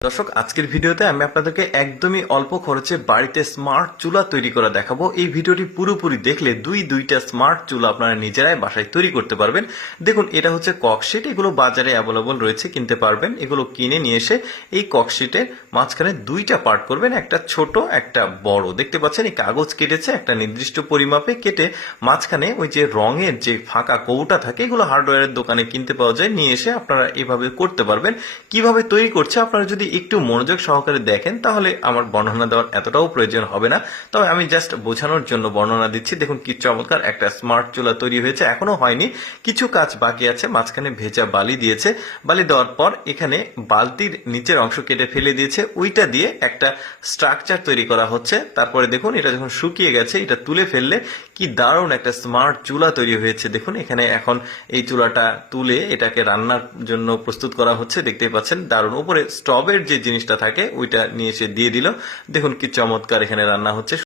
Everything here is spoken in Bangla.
দর্শক, আজকের ভিডিওতে আমি আপনাদেরকে একদমই অল্প খরচে বাড়িতে স্মার্ট চুলা তৈরি করা দেখাবো। এই ভিডিওটি পুরোপুরি দেখলে দুইটা স্মার্ট চুলা আপনারা নিজেরাই বাসায় তৈরি করতে পারবেন। দেখুন, এটা হচ্ছে ককশিট। এগুলো বাজারে অ্যাভেলেবল রয়েছে, কিনতে পারবেন। এগুলো কিনে নিয়ে এসে এই ককশিটের মাঝখানে দুইটা পার্ট করবেন, একটা ছোট একটা বড়। দেখতে পাচ্ছেন এই কাগজ কেটেছে একটা নির্দিষ্ট পরিমাপে, কেটে মাঝখানে ওই যে রঙের যে ফাঁকা কৌটা থাকে, এগুলো হার্ডওয়্যারের দোকানে কিনতে পাওয়া যায়, নিয়ে এসে আপনারা এভাবে করতে পারবেন। কিভাবে তৈরি করছে আপনারা যদি একটু মনোযোগ সহকারে দেখেন তাহলে আমার বর্ণনা দেওয়ার এতটাও প্রয়োজন হবে না। তবে আমি জাস্ট বোঝানোর জন্য বর্ণনা দিচ্ছি। দেখুন কি চমৎকার একটা স্মার্ট চুলা তৈরি হয়েছে। এখনো হয়নি, কিছু কাজ বাকি আছে। মাঝখানে ভেজা বালি দিয়েছে, বালি দেওয়ার পর এখানে বালতির নিচের অংশ কেটে ফেলে দিয়েছে, ওইটা দিয়ে একটা স্ট্রাকচার তৈরি করা হচ্ছে। তারপরে দেখুন, এটা যখন শুকিয়ে গেছে, এটা তুলে ফেললে কি দারুণ একটা স্মার্ট চুলা তৈরি হয়েছে। দেখুন, এখানে এখন এই চুলাটা তুলে এটাকে রান্নার জন্য প্রস্তুত করা হচ্ছে। দেখতেই পাচ্ছেন দারুণ। উপরে স্টোভের যে জিনিসটা থাকে ওইটা নিয়ে এসে দিয়ে দিল। দেখুন কি চমৎকার এখানে রান্না হচ্ছে।